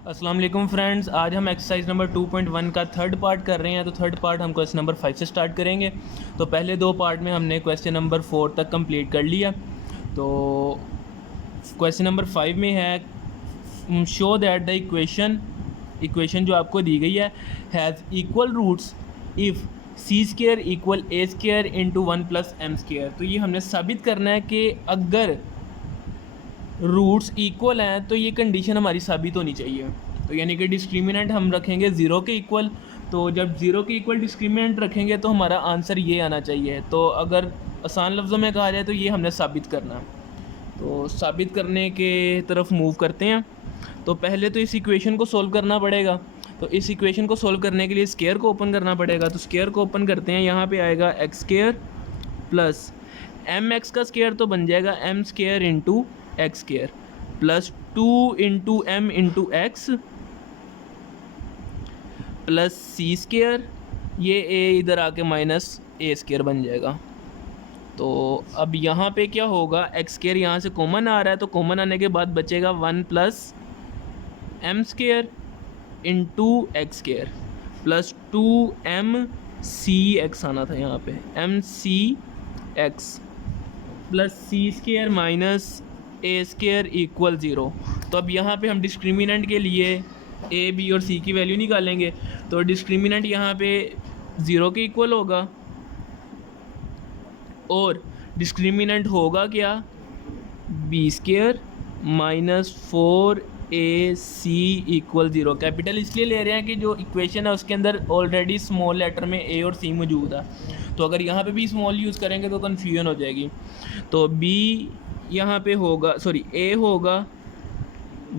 अस्सलाम वालेकुम फ्रेंड्स, आज हम एक्सरसाइज नंबर 2.1 का थर्ड पार्ट कर रहे हैं। तो थर्ड पार्ट हम क्वेश्चन नंबर 5 से स्टार्ट करेंगे। तो पहले दो पार्ट में हमने क्वेश्चन नंबर 4 तक कंप्लीट कर लिया। तो क्वेश्चन नंबर 5 में है शो दैट द इक्वेशन जो आपको दी गई है has equal roots if c square equal a square into 1 plus M square. तो ये हमने साबित करना है कि अगर रूट्स इक्वल हैं तो ये कंडीशन हमारी साबित होनी चाहिए। तो यानी कि डिस्क्रिमिनेंट हम रखेंगे ज़ीरो के इक्वल। तो जब ज़ीरो के इक्वल डिस्क्रिमिनेंट रखेंगे तो हमारा आंसर ये आना चाहिए। तो अगर आसान लफ्ज़ों में कहा जाए तो ये हमने साबित करना है। तो साबित करने के तरफ मूव करते हैं। तो पहले तो इस इक्वेशन को सोल्व करना पड़ेगा। तो इस इक्वेशन को सोल्व करने के लिए स्केयर को ओपन करना पड़ेगा। तो स्केयर को ओपन करते हैं। यहाँ पे आएगा x square plus m x का स्केयर तो बन जाएगा m square into x square plus 2 into m into x plus c square, ये ए इधर आके माइनस ए स्केयर बन जाएगा। तो अब यहाँ पे क्या होगा, एक्स स्केयर यहाँ से कॉमन आ रहा है तो कॉमन आने के बाद बचेगा 1 plus M square into x square plus 2 m c x आना था यहाँ पे, m c x plus c square minus a square equal 0। तो अब यहाँ पे हम डिस्क्रिमिनेंट के लिए ए बी और सी की वैल्यू निकालेंगे। तो डिस्क्रिमिनेंट यहाँ पे 0 के इक्वल होगा और डिस्क्रिमिनेंट होगा क्या, बी स्केयर माइनस 4 ए सी इक्वल 0। कैपिटल इसलिए ले रहे हैं कि जो इक्वेशन है उसके अंदर ऑलरेडी स्मॉल लेटर में ए और सी मौजूद है। तो अगर यहाँ पे भी स्मॉल यूज़ करेंगे तो कन्फ्यूजन हो जाएगी। तो बी यहाँ पे होगा, सॉरी ए होगा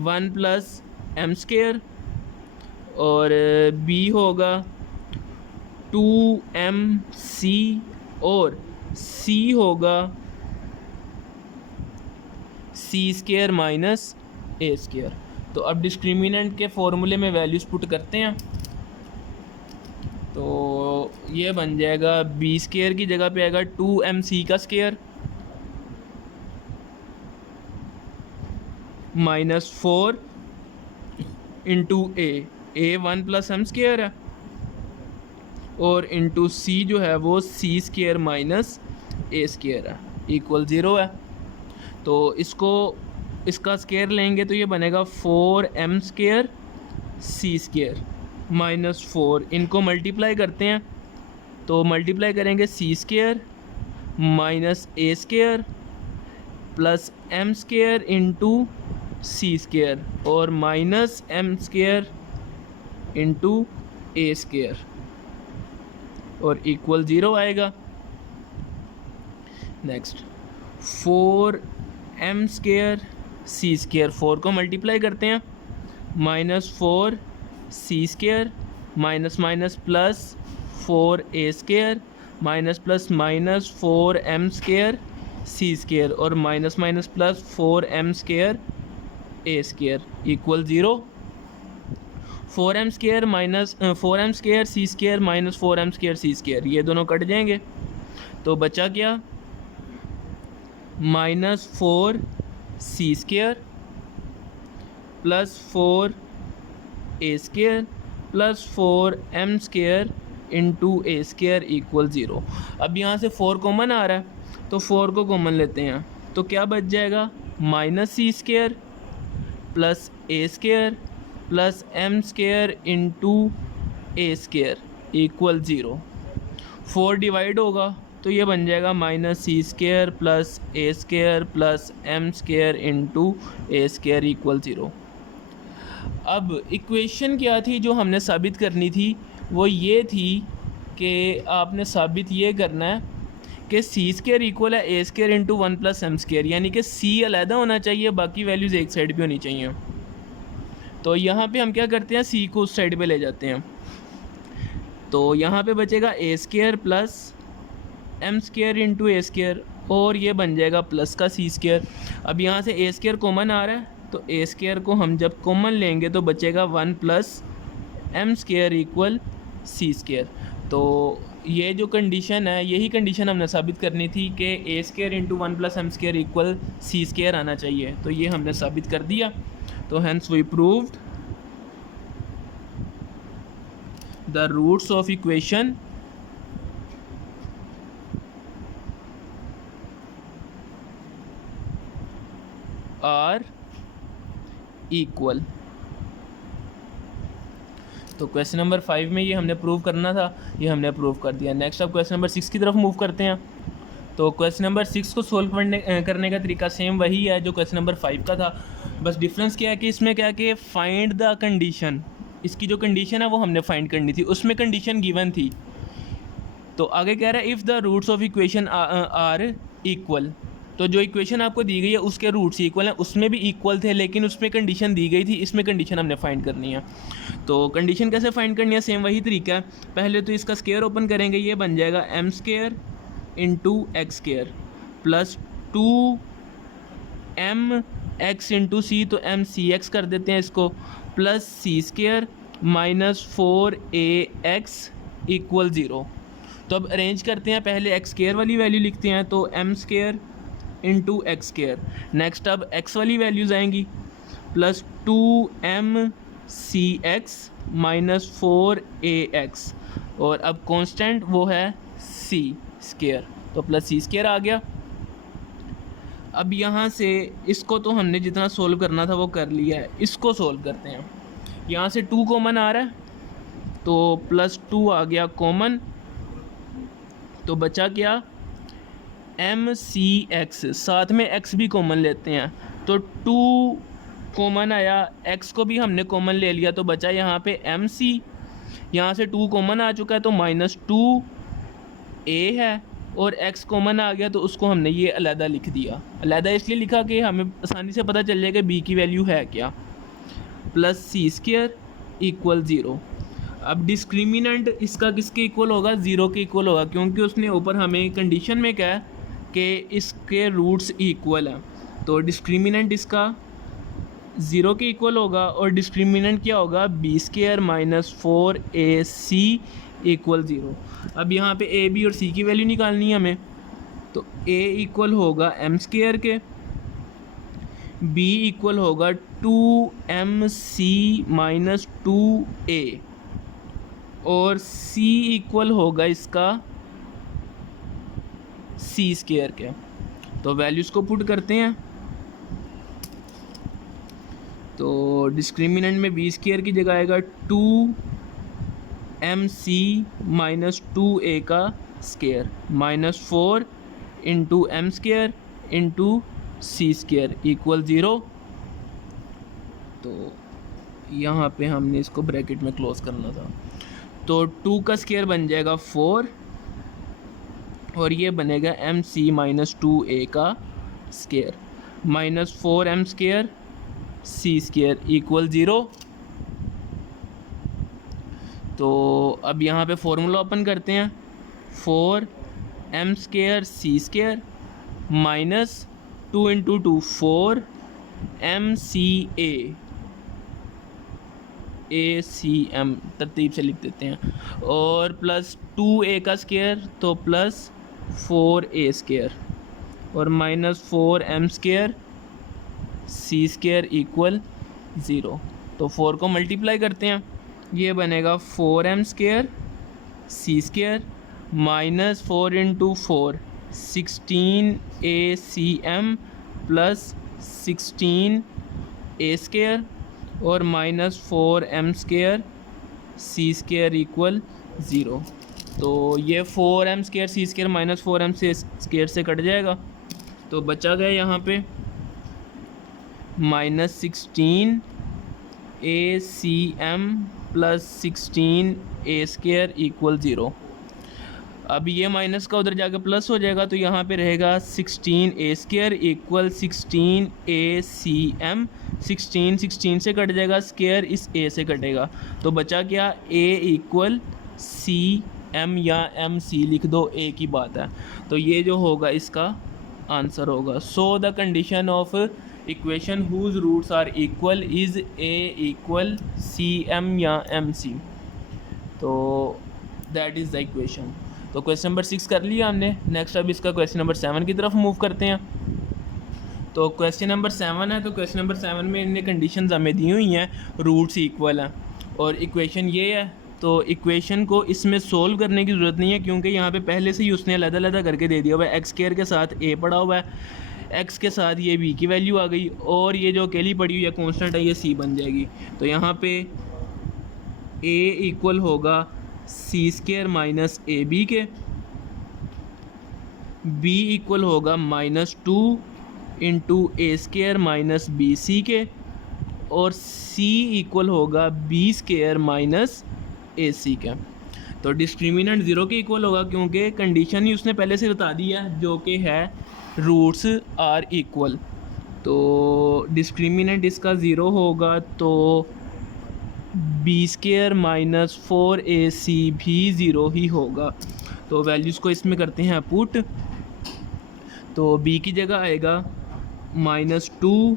1 प्लस एम स्केयर और बी होगा 2 एम सी और सी होगा सी स्केयर माइनस ए स्केयर। तो अब डिस्क्रिमिनेंट के फॉर्मूले में वैल्यूज़ पुट करते हैं। तो ये बन जाएगा बी स्केयर की जगह पे आएगा 2 एम सी का स्केयर माइनस 4 इंटू ए 1 प्लस एम स्केयर है और इंटू सी जो है वो सी स्केयर माइनस ए स्केयर है इक्वल 0 है। तो इसका स्केयर लेंगे तो ये बनेगा 4 m square c square minus 4, इनको मल्टीप्लाई करते हैं। तो मल्टीप्लाई करेंगे c square minus a square plus M square into c square और minus m square into a square और इक्वल 0 आएगा। Next 4 m square c square, 4 को मल्टीप्लाई करते हैं, minus 4 c square minus minus plus 4 a square minus plus minus 4 m square c square और minus minus plus 4 m square a square equal 0। 4 m square minus 4 m square c square minus 4 m square c square, ये दोनों cut जाएंगे। तो बचा क्या, minus 4 c square plus 4 a square plus 4 m square into a square equal 0। अब यहाँ से 4 common आ रहा है तो 4 को कॉमन लेते हैं। तो क्या बच जाएगा, minus c square plus a square plus M square into a square equal 0। 4 divide होगा तो ये बन जाएगा minus c square plus a square plus M square into a square equal 0। अब इक्वेशन क्या थी जो हमने साबित करनी थी, वो ये थी कि आपने साबित ये करना है कि सी स्केयर इक्वल है A square into 1 plus M square, यानी कि सी अलहदा होना चाहिए, बाकी वैल्यूज़ एक साइड पे होनी चाहिए। तो यहाँ पे हम क्या करते हैं, सी को उस साइड पे ले जाते हैं। तो यहाँ पे बचेगा a square plus M square into a square और ये बन जाएगा प्लस का सी स्केयर। अब यहाँ से ए स्केयर कॉमन आ रहा है तो ए स्केयर को हम जब कॉमन लेंगे तो बचेगा 1 plus M square equal c square. तो ये जो कंडीशन है, यही कंडीशन हमने साबित करनी थी कि a square into 1 plus M square equal c square आना चाहिए। तो ये हमने साबित कर दिया। तो hence we proved the roots of equation are equal. तो क्वेश्चन नंबर 5 में ये हमने प्रूव करना था, ये हमने प्रूव कर दिया। नेक्स्ट अब क्वेश्चन नंबर 6 की तरफ मूव करते हैं। तो क्वेश्चन नंबर 6 को सोल्व करने का तरीका सेम वही है जो क्वेश्चन नंबर 5 का था, बस डिफरेंस क्या है कि इसमें क्या है कि फाइंड द कंडीशन, इसकी जो कंडीशन है वो हमने फाइंड करनी थी, उसमें कंडीशन गिवन थी। तो आगे कह रहा है if the roots of equation are equal, तो जो इक्वेशन आपको दी गई है उसके रूट्स इक्वल हैं, उसमें भी इक्वल थे लेकिन उसमें कंडीशन दी गई थी, इसमें कंडीशन हमने फाइंड करनी है। तो कंडीशन कैसे फाइंड करनी है, सेम वही तरीका है। पहले तो इसका स्क्वायर ओपन करेंगे, ये बन जाएगा m square into x square plus 2m x into c, तो एम सी एक्स कर देते हैं इसको, plus c square minus 4ax equal 0। तो अब अरेंज करते हैं, पहले एक्स स्क्वायर वाली वैल्यू लिखते हैं, तो m square into x square. Next अब एक्स वाली वैल्यूज़ आएंगी, प्लस 2mcx माइनस 4ax, और अब कांस्टेंट वो है सी स्क्वायर, तो प्लस सी स्क्वायर आ गया। अब यहाँ से इसको तो हमने जितना सोल्व करना था वो कर लिया है, इसको सोल्व करते हैं। यहाँ से 2 कॉमन आ रहा है तो प्लस 2 आ गया कॉमन, तो बचा क्या एम सी एक्स, साथ में एक्स भी कॉमन लेते हैं, तो 2 कॉमन आया, एक्स को भी हमने कॉमन ले लिया, तो बचा यहाँ पे एम सी। यहाँ से 2 कॉमन आ चुका है तो माइनस 2a है, और x कॉमन आ गया तो उसको हमने ये अलहदा लिख दिया। अलहदा इसलिए लिखा कि हमें आसानी से पता चल जाएगा b की वैल्यू है क्या, प्लस सी स्क्वायर इक्वल 0। अब डिस्क्रिमिनेंट इसका किसके इक्वल होगा, 0 के इक्वल होगा, क्योंकि उसने ऊपर हमें कंडीशन में क्या है कि इसके रूट्स इक्वल हैं, तो डिस्क्रिमिनेंट इसका 0 के इक्वल होगा, और डिस्क्रिमिनेंट क्या होगा b square minus 4ac equal 0। अब यहाँ पे a b और c की वैल्यू निकालनी है हमें, तो a इक्वल होगा m स्क्वायर के, b इक्वल होगा 2mc माइनस 2a, और c इक्वल होगा इसका c स्क्वायर के। तो वैल्यूज़ को पुट करते हैं, तो डिस्क्रिमिनेंट में b स्क्वायर की जगह आएगा 2mc माइनस 2a का square minus 4 into m square into c square equal 0। तो यहाँ पे हमने इसको ब्रैकेट में क्लोज करना था, तो 2 का स्क्वायर बन जाएगा 4, और ये बनेगा एम सी माइनस 2a का square minus 4m square c square equal 0। तो अब यहाँ पे फॉर्मूला ओपन करते हैं, 4m square c square minus 2 into 2 4mca ACM तरतीब से लिख देते हैं, और प्लस 2a का स्क्वायर तो प्लस 4a स्क्वायर, और minus 4m square c square equal 0। तो 4 को मल्टीप्लाई करते हैं, ये बनेगा 4m square c square minus 4 into 4 16acm plus 16a square, और minus 4m square c square equal 0। तो ये 4m square c square minus 4m से स्क्वायर से कट जाएगा, तो बचा गया यहाँ पे minus 16acm plus 16a square equal 0। अब ये माइनस का उधर जाकर प्लस हो जाएगा, तो यहाँ पे रहेगा 16a स्क्वायर इक्वल 16acm, 16 से कट जाएगा, स्क्वायर इस a से कटेगा, तो बचा क्या a इक्वल cm या mc लिख दो, a की बात है, तो ये जो होगा इसका आंसर होगा। So the condition of equation whose roots are equal is a equal cm या mc, तो दैट इज़ द इक्वेशन। तो क्वेश्चन नंबर 6 कर लिया हमने। नेक्स्ट अब इसका क्वेश्चन नंबर 7 की तरफ मूव करते हैं। तो क्वेश्चन नंबर 7 है, तो क्वेश्चन नंबर 7 में इनने कंडीशंस हमें दी हुई हैं, रूट्स इक्वल हैं, और इक्वेशन ये है तो इक्वेशन को इसमें सोल्व करने की ज़रूरत नहीं है, क्योंकि यहाँ पे पहले से ही उसने अलग-अलग करके दे दिया हुआ है। एक्स स्क्वायर के साथ ए पड़ा हुआ है, एक्स के साथ ये बी की वैल्यू आ गई, और ये जो अकेली पड़ी हुई है कांस्टेंट है ये सी बन जाएगी। तो यहाँ पे ए इक्वल होगा सी स्क्वायर माइनस ए बी के, बी इक्वल होगा -2 into a square minus b सी के, और सी इक्वल होगा बी स्क्वायर माइनस ए सी का। तो डिस्क्रिमिनेंट ज़ीरो के इक्वल होगा, क्योंकि कंडीशन ही उसने पहले से बता दी है जो कि है रूट्स आर इक्वल। तो डिस्क्रिमिनेंट इसका ज़ीरो होगा, तो बी स्क्वायर माइनस 4ac भी ज़ीरो ही होगा। तो वैल्यूज़ को इसमें करते हैं पुट। तो b की जगह आएगा -2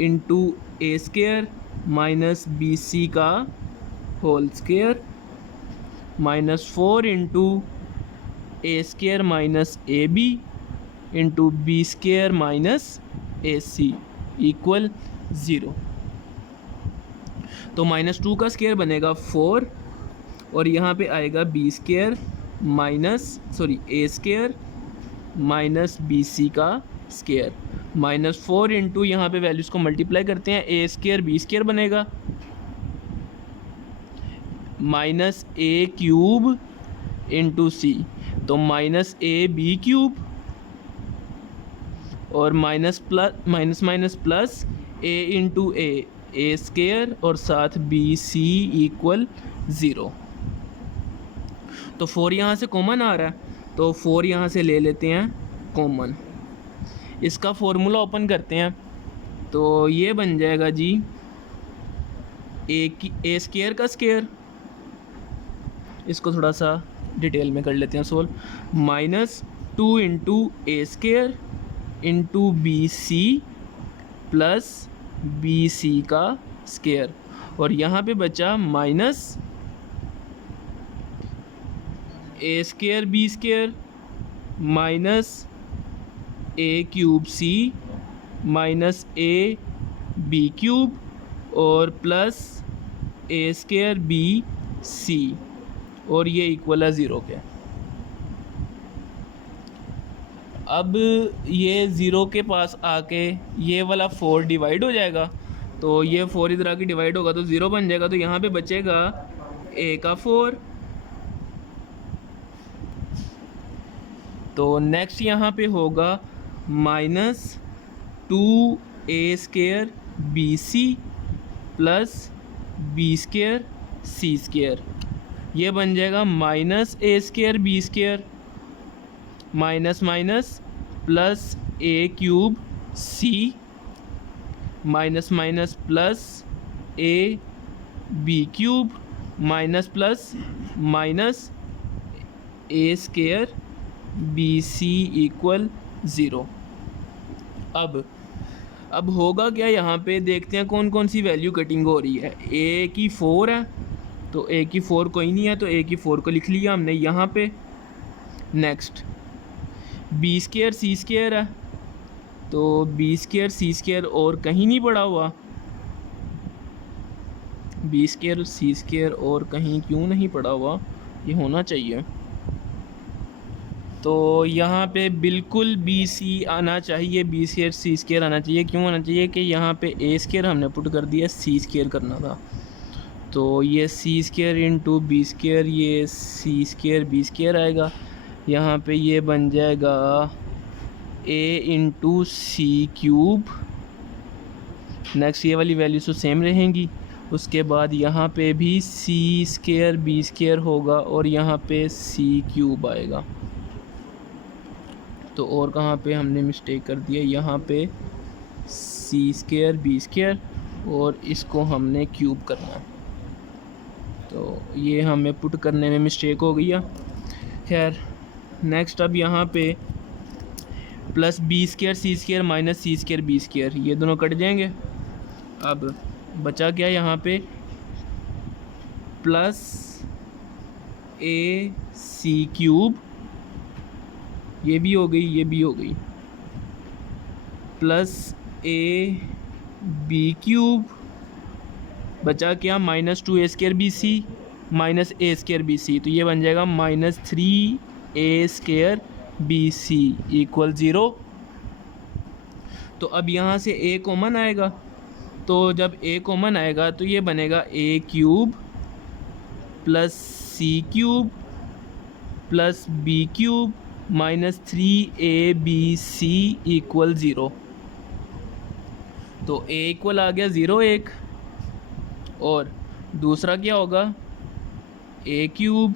into a square minus b c का whole square, -4 into a square minus a b into b square minus a c equal 0। तो -2 का स्क्वायर बनेगा 4, और यहाँ पे आएगा बी स्क्वायर ए स्क्वायर माइनस बी सी का स्क्वायर, -4 इंटू यहाँ पे वैल्यूज़ को मल्टीप्लाई करते हैं, ए स्क्वायर बी स्क्वायर बनेगा, minus a cube into c, तो माइनस ए बी क्यूब, और minus plus A into a square, और साथ बी सी इक्वल 0। तो 4 यहाँ से कॉमन आ रहा है, तो 4 यहाँ से ले लेते हैं कॉमन। इसका फॉर्मूला ओपन करते हैं, तो ये बन जाएगा जी ए स्क्वायर का स्क्वायर, इसको थोड़ा सा डिटेल में कर लेते हैं solve, -2 into a square into b c plus b c का स्क्वायर, और यहाँ पे बचा minus a square b square minus a cube c minus a b cube, और plus a square b c, और ये इक्वल है 0 के। अब ये 0 के पास आके ये वाला 4 डिवाइड हो जाएगा, तो ये 4 इधर आके डिवाइड होगा तो 0 बन जाएगा, तो यहाँ पे बचेगा a का 4। तो नेक्स्ट यहाँ पे होगा -2a square b c plus b square c square, ये बन जाएगा -a square b square minus plus a cube c minus plus a b cube minus a square b c equal 0। अब होगा क्या, यहाँ पे देखते हैं कौन कौन सी वैल्यू कटिंग हो रही है। ए की 4 है, तो ए की 4 कोई नहीं है, तो ए की 4 को लिख लिया हमने यहाँ पे। Next B square c square है, तो बी स्क्वायर सी स्क्वायर और कहीं नहीं पड़ा हुआ, बी स्क्वायर सी स्क्वायर और कहीं क्यों नहीं पड़ा हुआ, ये होना चाहिए। तो यहाँ पे बिल्कुल बी सी आना चाहिए, बी स्क्वायर सी स्क्वायर आना चाहिए। क्यों आना चाहिए कि यहाँ पे ए स्क्वायर हमने पुट कर दिया, सी स्क्वायर करना था, तो ये सी स्क्वायर इंटू बी स्क्वायर, ये सी स्क्वायर बी स्क्वायर आएगा। यहाँ पे ये बन जाएगा ए इंटू सी क्यूब। नेक्स्ट ये वाली वैल्यूज तो सेम रहेंगी। उसके बाद यहाँ पे भी सी स्क्वायर बी स्क्वायर होगा और यहाँ पे सी क्यूब आएगा। तो और कहाँ पे हमने मिस्टेक कर दिया, यहाँ पे सी स्क्वायर बी स्क्वायर और इसको हमने क्यूब करना है, तो ये हमें पुट करने में मिस्टेक हो गई है। खैर नेक्स्ट अब यहाँ पे plus b square c square minus सी स्क्वायर बी स्क्वायर, ये दोनों कट जाएंगे। अब बचा क्या यहाँ पे, प्लस ए सी क्यूब, ये भी हो गई, ये भी हो गई, प्लस ए बी क्यूब, बचा क्या -2 a square b c minus a square b c, तो ये बन जाएगा minus 3a square b c equal 0। तो अब यहाँ से a कॉमन आएगा, तो जब a कॉमन आएगा तो ये बनेगा a cube plus c cube plus b cube minus 3abc equal 0। तो a इक्वल आ गया 0 1, और दूसरा क्या होगा a क्यूब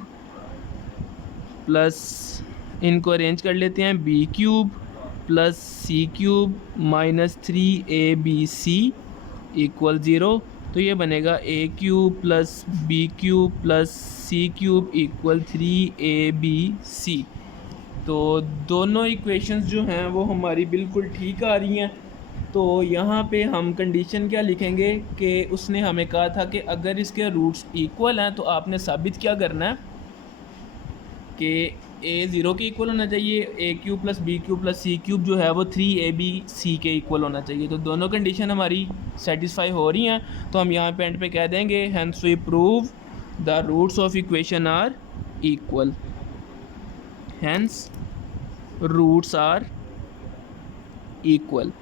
प्लस, इनको अरेंज कर लेते हैं, b cube plus c cube minus 3abc equal 0। तो ये बनेगा a cube plus b cube plus c cube equal 3abc। तो दोनों इक्वेशंस जो हैं वो हमारी बिल्कुल ठीक आ रही हैं। तो यहाँ पे हम कंडीशन क्या लिखेंगे कि उसने हमें कहा था कि अगर इसके रूट्स इक्वल हैं तो आपने साबित क्या करना है कि a 0 के इक्वल होना चाहिए, a cube plus b cube plus c cube जो है वो 3abc के इक्वल होना चाहिए। तो दोनों कंडीशन हमारी सेटिस्फाई हो रही हैं, तो हम यहाँ पे एंड पे कह देंगे hence we prove the roots of equation are equal, hence roots are equal.